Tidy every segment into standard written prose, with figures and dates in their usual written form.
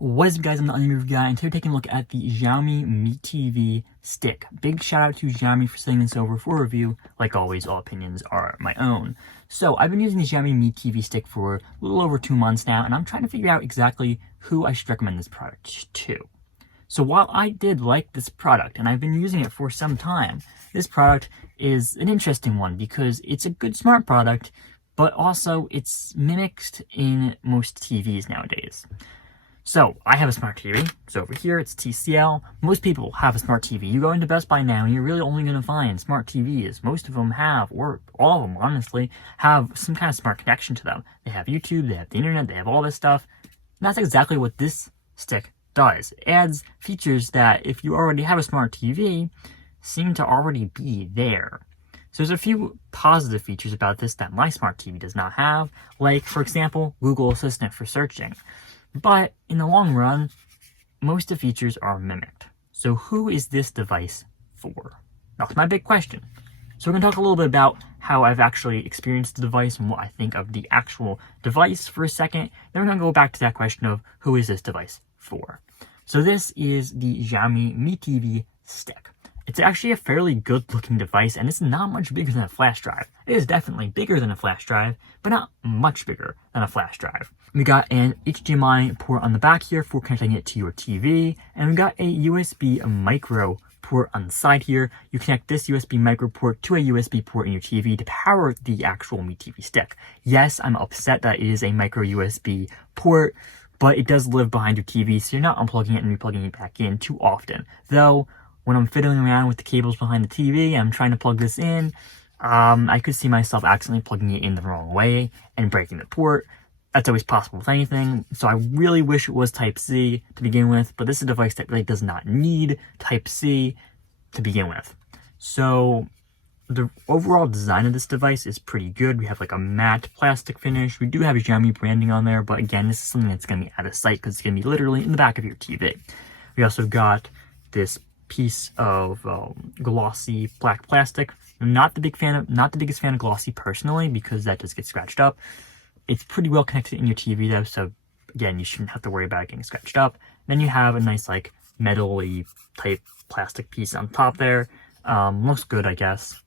What is up, guys? I'm the Unnamed guy, and today we're taking a look at the Xiaomi Mi TV stick. Big shout out to Xiaomi for sending this over for review. Like always, all opinions are my own. So I've been using the Xiaomi Mi TV stick for a little over 2 months now, and I'm trying to figure out exactly who I should recommend this product to. So while I did like this product, and I've been using it for some time, this product is an interesting one because it's a good smart product, but also it's mimicked in most TVs nowadays. So, I have a smart TV, so over here it's TCL. Most people have a smart TV. You go into Best Buy now and you're really only going to find smart TVs. Most of them have, or all of them honestly, have some kind of smart connection to them. They have YouTube, they have the internet, they have all this stuff. And that's exactly what this stick does. It adds features that, if you already have a smart TV, seem to already be there. So there's a few positive features about this that my smart TV does not have, like, for example, Google Assistant for searching. But in the long run, most of the features are mimicked. So who is this device for? That's my big question. So we're going to talk a little bit about how I've actually experienced the device and what I think of the actual device for a second. Then we're going to go back to that question of who is this device for. So this is the Xiaomi Mi TV stick. It's actually a fairly good looking device, and it's not much bigger than a flash drive. It is definitely bigger than a flash drive, but not much bigger than a flash drive. We got an HDMI port on the back here for connecting it to your TV, and we got a USB micro port on the side here. You connect this USB micro port to a USB port in your TV to power the actual Mi TV stick. Yes, I'm upset that it is a micro USB port, but it does live behind your TV, so you're not unplugging it and replugging it back in too often. Though, when I'm fiddling around with the cables behind the TV and I'm trying to plug this in, I could see myself accidentally plugging it in the wrong way and breaking the port. That's always possible with anything, so I really wish it was Type-C to begin with, but this is a device that really does not need Type-C to begin with. So the overall design of this device is pretty good. We have like a matte plastic finish. We do have Xiaomi branding on there, but again, this is something that's going to be out of sight because it's going to be literally in the back of your TV. We also got this piece of glossy black plastic. I'm not the biggest fan of glossy personally, because that just gets scratched up. It's pretty well connected in your TV though, so again, you shouldn't have to worry about it getting scratched up. Then you have a nice like metal-y type plastic piece on top there. Looks good, I guess.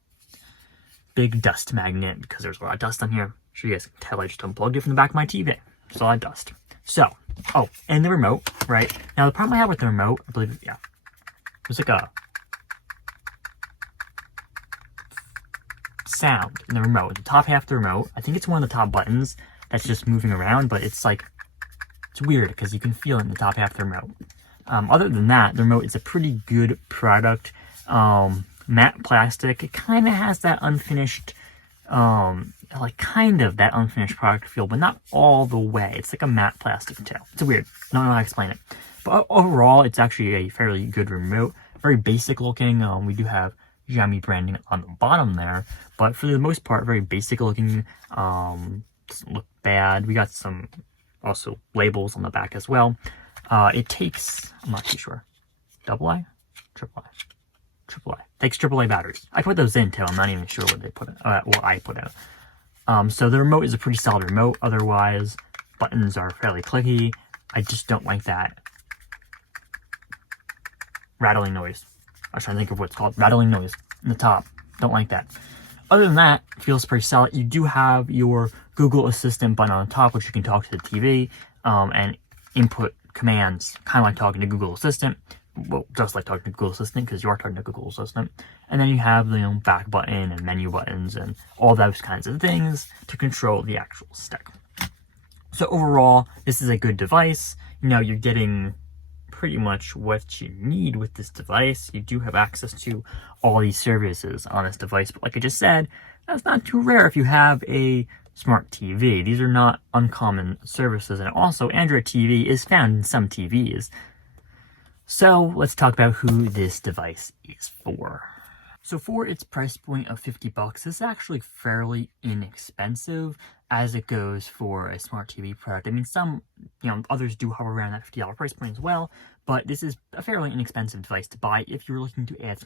Big dust magnet, because there's a lot of dust on here. I'm sure you guys can tell I just unplugged it from the back of my TV. There's a lot of dust. So, oh, and the remote, right? Now the problem I have with the remote, I believe, yeah, there's like a sound in the remote, the top half of the remote. I think it's one of the top buttons that's just moving around, but it's like, it's weird because you can feel it in the top half of the remote. Other than that, the remote is a pretty good product. Matte plastic. It kind of has that unfinished, kind of that unfinished product feel, but not all the way. It's like a matte plastic too. It's weird. I don't know how to explain it. But overall, it's actually a fairly good remote. Very basic looking. We do have Xiaomi branding on the bottom there, but for the most part, very basic looking. Doesn't look bad. We got some also labels on the back as well. It takes, I'm not too sure, AA? AAA. Takes AAA batteries. I put those in too. I'm not even sure what they put in, what I put in. So the remote is a pretty solid remote. Otherwise, buttons are fairly clicky. I just don't like that rattling noise. I was trying to think of what it's called. Rattling noise in the top. Don't like that. Other than that, it feels pretty solid. You do have your Google Assistant button on top, which you can talk to the TV and input commands, kind of like talking to Google Assistant. Well, just like talking to Google Assistant, because you are talking to Google Assistant. And then you have the back button and menu buttons and all those kinds of things to control the actual stick. So overall, this is a good device. You know, you're getting pretty much what you need with this device. You do have access to all these services on this device, but like I just said, that's not too rare if you have a smart TV. These are not uncommon services, and also Android TV is found in some TVs. So let's talk about who this device is for. So for its price point of $50, this is actually fairly inexpensive as it goes for a smart TV product. I mean, some, others do hover around that $50 price point as well, but this is a fairly inexpensive device to buy if you're looking to add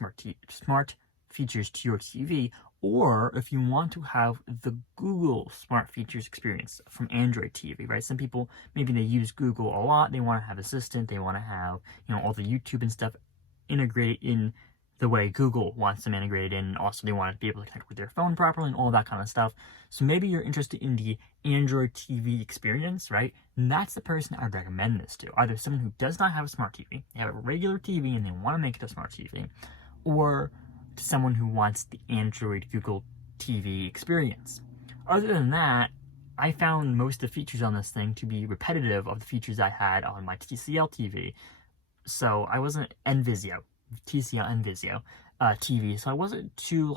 smart features to your TV Or if you want to have the Google Smart Features experience from Android TV, right? Some people, maybe they use Google a lot. They want to have Assistant. They want to have, all the YouTube and stuff integrated in the way Google wants them integrated in. Also, they want to be able to connect with their phone properly and all that kind of stuff. So maybe you're interested in the Android TV experience, right? And that's the person I'd recommend this to. Either someone who does not have a smart TV, they have a regular TV and they want to make it a smart TV, or to someone who wants the Android Google TV experience. Other than that, I found most of the features on this thing to be repetitive of the features I had on my TCL TV. So I wasn't TCL and Vizio TV. So I wasn't too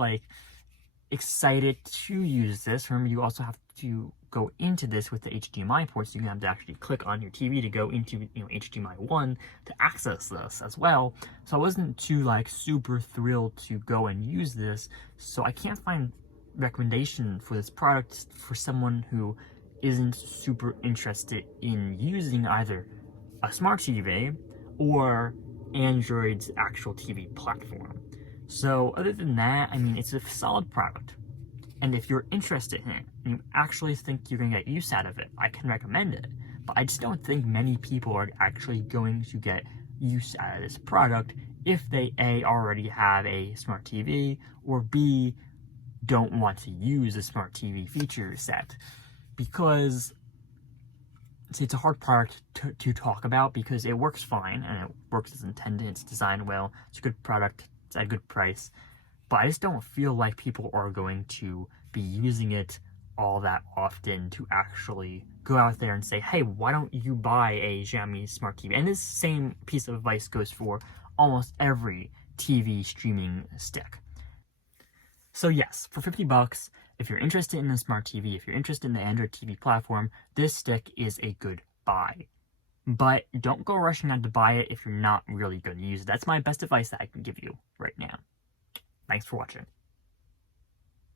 excited to use this. Remember, you also have to go into this with the HDMI port, so you have to actually click on your TV to go into HDMI 1 to access this as well. So I wasn't too super thrilled to go and use this. So I can't find recommendation for this product for someone who isn't super interested in using either a smart TV or Android's actual TV platform. So other than that, it's a solid product. And if you're interested in it, and you actually think you're going to get use out of it, I can recommend it. But I just don't think many people are actually going to get use out of this product if they A, already have a smart TV, or B, don't want to use a smart TV feature set. Because it's a hard product to talk about, because it works fine, and it works as intended, it's designed well, it's a good product, it's at a good price. But I just don't feel like people are going to be using it all that often to actually go out there and say, hey, why don't you buy a Xiaomi Smart TV? And this same piece of advice goes for almost every TV streaming stick. So yes, for $50, if you're interested in the Smart TV, if you're interested in the Android TV platform, this stick is a good buy. But don't go rushing out to buy it if you're not really going to use it. That's my best advice that I can give you right now. Thanks for watching.